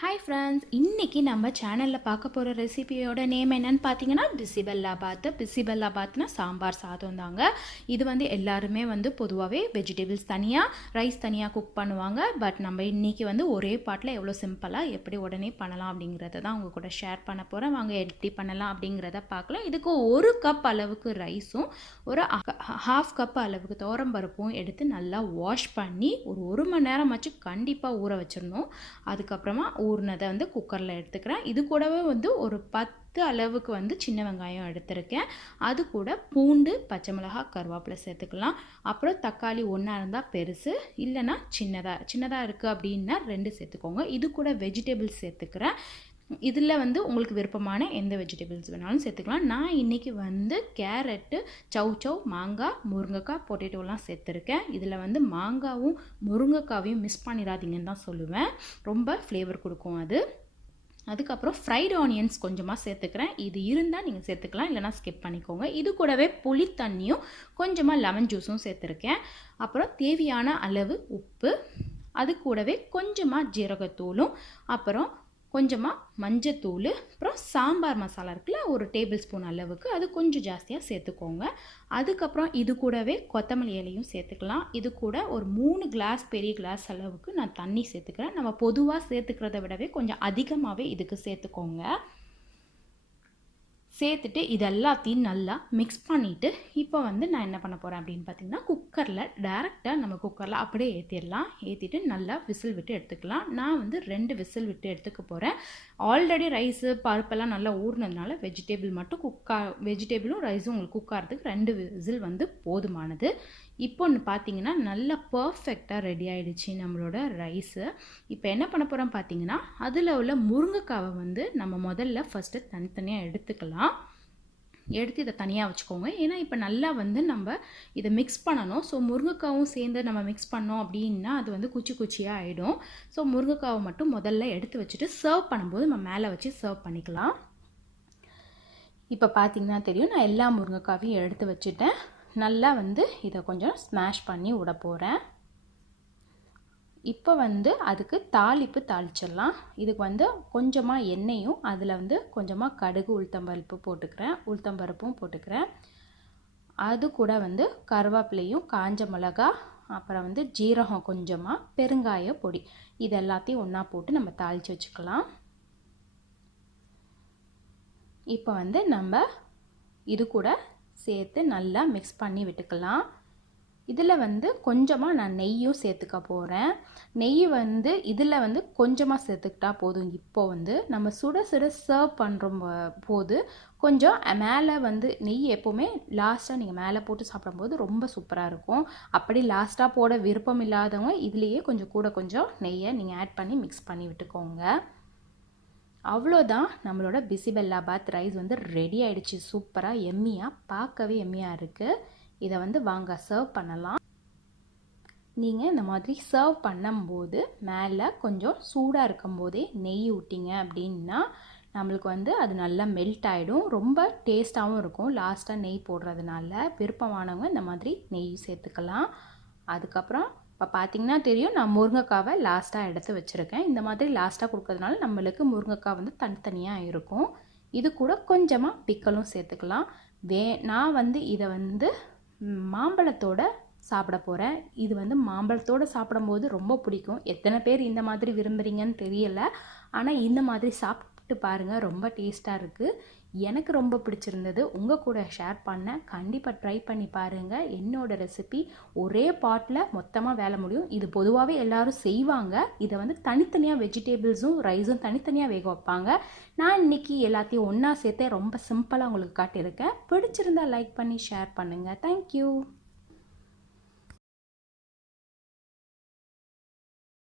Hi friends, இன்றைக்கி நம்ம சேனலில் பார்க்க போகிற ரெசிபியோட நேம் என்னன்னு பார்த்தீங்கன்னா பிசிபெல்லாபாத்னா சாம்பார் சாதம் தாங்க. இது எல்லாருமே பொதுவாகவே வெஜிடபிள்ஸ் தனியாக ரைஸ் தனியாக குக் பண்ணுவாங்க. பட் நம்ம இன்றைக்கி ஒரே பாட்டில் எவ்வளோ சிம்பிளாக எப்படி உடனே பண்ணலாம் அப்படிங்கிறத தான் உங்கள் கூட ஷேர் பண்ண போகிறேன். வாங்க எப்படி பண்ணலாம் அப்படிங்கிறத பார்க்கலாம். இதுக்கு 1 கப் அளவுக்கு ரைஸும் ஒரு 1/2 கப் அளவுக்கு துவரம்பருப்பும் எடுத்து நல்லா வாஷ் பண்ணி ஒரு மணி நேரமாச்சு கண்டிப்பாக ஊற வச்சிடணும். அதுக்கப்புறமா ஊறினதை குக்கரில் எடுத்துக்கிறேன். இது கூடவே ஒரு 10 அளவுக்கு சின்ன வெங்காயம் எடுத்திருக்கேன். அது கூட பூண்டு, பச்சை மிளகாய், கருவேப்பிலை சேர்த்துக்கலாம். அப்புறம் தக்காளி ஒன்றா இருந்தால் பெருசு, இல்லைன்னா சின்னதாக இருக்குது அப்படின்னா 2 சேர்த்துக்கோங்க. இது கூட வெஜிடபிள்ஸ் சேர்த்துக்கிறேன். இதில் உங்களுக்கு விருப்பமான எந்த வெஜிடபிள்ஸ் வேணாலும் சேர்த்துக்கலாம். நான் இன்றைக்கி கேரட்டு, சௌ, மாங்காய், முருங்கைக்காய், பொட்டேட்டோலாம் சேர்த்துருக்கேன். இதில் மாங்காவும் முருங்கைக்காவையும் மிஸ் பண்ணிடாதீங்கன்னு தான் சொல்லுவேன். ரொம்ப ஃப்ளேவர் கொடுக்கும் அது. அதுக்கப்புறம் ஃப்ரைட் ஆனியன்ஸ் கொஞ்சமாக சேர்த்துக்கிறேன். இது இருந்தால் நீங்கள் சேர்த்துக்கலாம், இல்லைனா ஸ்கிப் பண்ணிக்கோங்க. இது கூடவே புளி தண்ணியும் கொஞ்சமாக லெமன் ஜூஸும் சேர்த்துருக்கேன். அப்புறம் தேவையான அளவு உப்பு, அது கூடவே கொஞ்சமாக ஜீரகத்தூளும், அப்புறம் கொஞ்சமாக மஞ்சத்தூள், அப்புறம் சாம்பார் மசாலா இருக்குல்ல, 1 டேபிள் ஸ்பூன் அளவுக்கு, அது கொஞ்சம் ஜாஸ்தியாக சேர்த்துக்கோங்க. அதுக்கப்புறம் இது கூடவே கொத்தமல்லி இலையும் சேர்த்துக்கலாம். இது கூட ஒரு 3 கிளாஸ் பெரிய கிளாஸ் அளவுக்கு நான் தண்ணி சேர்த்துக்கிறேன். நம்ம பொதுவாக சேர்த்துக்கிறத விடவே கொஞ்சம் அதிகமாகவே இதுக்கு சேர்த்துக்கோங்க. சேர்த்துட்டு இது எல்லாத்தையும் நல்லா மிக்ஸ் பண்ணிவிட்டு இப்போ நான் என்ன பண்ண போகிறேன் அப்படின்னு பார்த்தீங்கன்னா, குக்கரில் டேரெக்டாக நம்ம குக்கரில் அப்படியே ஏற்றிட்டு நல்லா விசில் விட்டு எடுத்துக்கலாம். நான் 2 விசில் விட்டு எடுத்துக்க போகிறேன். ஆல்ரெடி ரைஸு பருப்பெல்லாம் நல்லா ஊறினதுனால வெஜிடபிளும் ரைஸும் உங்களுக்கு குக் ஆகிறதுக்கு 2 விசில் போதுமானது. இப்போ பார்த்தீங்கன்னா நல்லா பர்ஃபெக்டாக ரெடி ஆகிடுச்சு நம்மளோட ரைஸு. இப்போ என்ன பண்ண போகிறோம் பார்த்தீங்கன்னா, அதில் உள்ள முருங்கைக்காவை நம்ம முதல்ல ஃபஸ்ட்டு தனித்தனியாக எடுத்துக்கலாம். எடுத்து இதை தனியாக வச்சுக்கோங்க. ஏன்னா இப்போ நல்லா நம்ம இதை மிக்ஸ் பண்ணணும். ஸோ முருங்கைக்காவும் சேர்ந்து நம்ம மிக்ஸ் பண்ணோம் அப்படின்னா அது குச்சியாக ஆகிடும். ஸோ முருங்கைக்காவை மட்டும் முதல்ல எடுத்து வச்சுட்டு சர்வ் பண்ணும்போது நம்ம மேலே வச்சு சர்வ் பண்ணிக்கலாம். இப்போ பார்த்தீங்கன்னா தெரியும், நான் எல்லா முருங்கைக்காவையும் எடுத்து வச்சுட்டேன். நல்லா இதை கொஞ்சம் ஸ்மாஷ் பண்ணி விட போகிறேன். இப்போ அதுக்கு தாளிச்சிடலாம். இதுக்கு கொஞ்சமாக எண்ணெயும், அதில் கொஞ்சமாக கடுகு, உளுத்தம்பருப்பும் போட்டுக்கிறேன். அது கூட கருவேப்பிலையும், காஞ்ச மிளகா, அப்புறம் ஜீரகம், கொஞ்சமாக பெருங்காய பொடி, இது எல்லாத்தையும் ஒன்றா போட்டு நம்ம தாளித்து வச்சுக்கலாம். இப்போ நம்ம இது கூட சேர்த்து நல்லா மிக்ஸ் பண்ணி விட்டுக்கலாம். இதில் கொஞ்சமாக நான் நெய்யும் சேர்த்துக்க போகிறேன். நெய் இதில் கொஞ்சமாக சேர்த்துக்கிட்டா போதும். இப்போது நம்ம சுட சர்வ் பண்ணுற போது கொஞ்சம் மேலே நெய் எப்போவுமே லாஸ்ட்டாக நீங்கள் மேலே போட்டு சாப்பிடும்போது ரொம்ப சூப்பராக இருக்கும். அப்படி லாஸ்ட்டாக போட விருப்பம் இல்லாதவங்க இதுலேயே கொஞ்சம் நெய்யை நீங்கள் ஆட் பண்ணி மிக்ஸ் பண்ணி விட்டுக்கோங்க. அவ்வளோதான், நம்மளோட பிசிபெல்லாபாத் ரைஸ் ரெடி ஆகிடுச்சு. சூப்பராக எம்மியாக, பார்க்கவே எம்மியாக இருக்குது. இதை வாங்க சர்வ் பண்ணலாம். நீங்கள் இந்த மாதிரி சர்வ் பண்ணும்போது மேலே கொஞ்சம் சூடாக இருக்கும்போதே நெய் ஊட்டிங்க அப்படின்னா நம்மளுக்கு அது நல்லா மெல்ட் ஆகிடும். ரொம்ப டேஸ்ட்டாகவும் இருக்கும். லாஸ்ட்டாக நெய் போடுறதுனால விருப்பமானவங்க இந்த மாதிரி நெய் சேர்த்துக்கலாம். அதுக்கப்புறம் இப்போ பார்த்தீங்கன்னா தெரியும், நான் முருங்கைக்காவை லாஸ்ட்டாக எடுத்து வச்சுருக்கேன். இந்த மாதிரி லாஸ்ட்டாக கொடுக்கறதுனால நம்மளுக்கு முருங்கைக்காய் தனித்தனியாக இருக்கும். இது கூட கொஞ்சமாக பிக்கலும் சேர்த்துக்கலாம். நான் இதை மாம்பழத்தோடு சாப்பிட போகிறேன். இது மாம்பழத்தோடு சாப்பிடும்போது ரொம்ப பிடிக்கும். எத்தனை பேர் இந்த மாதிரி விரும்புகிறீங்கன்னு தெரியலை, ஆனால் இந்த மாதிரி சாப்பிட்டு பாருங்கள், ரொம்ப டேஸ்ட்டாக இருக்குது. எனக்கு ரொம்ப பிடிச்சிருந்தது, உங்கள் கூட ஷேர் பண்ண. கண்டிப்பாக ட்ரை பண்ணி பாருங்கள். என்னோடய ரெசிபி ஒரே பாட்டில் மொத்தமாக வேலை முடியும். இது பொதுவாகவே எல்லோரும் செய்வாங்க. இதை தனித்தனியாக வெஜிடபிள்ஸும் ரைஸும் தனித்தனியாக வேக வைப்பாங்க. நான் இன்றைக்கி எல்லாத்தையும் ஒன்றா சேர்த்தே ரொம்ப சிம்பிளாக உங்களுக்கு காட்டியிருக்கேன். பிடிச்சிருந்தால் லைக் பண்ணி ஷேர் பண்ணுங்கள். தேங்க்யூ.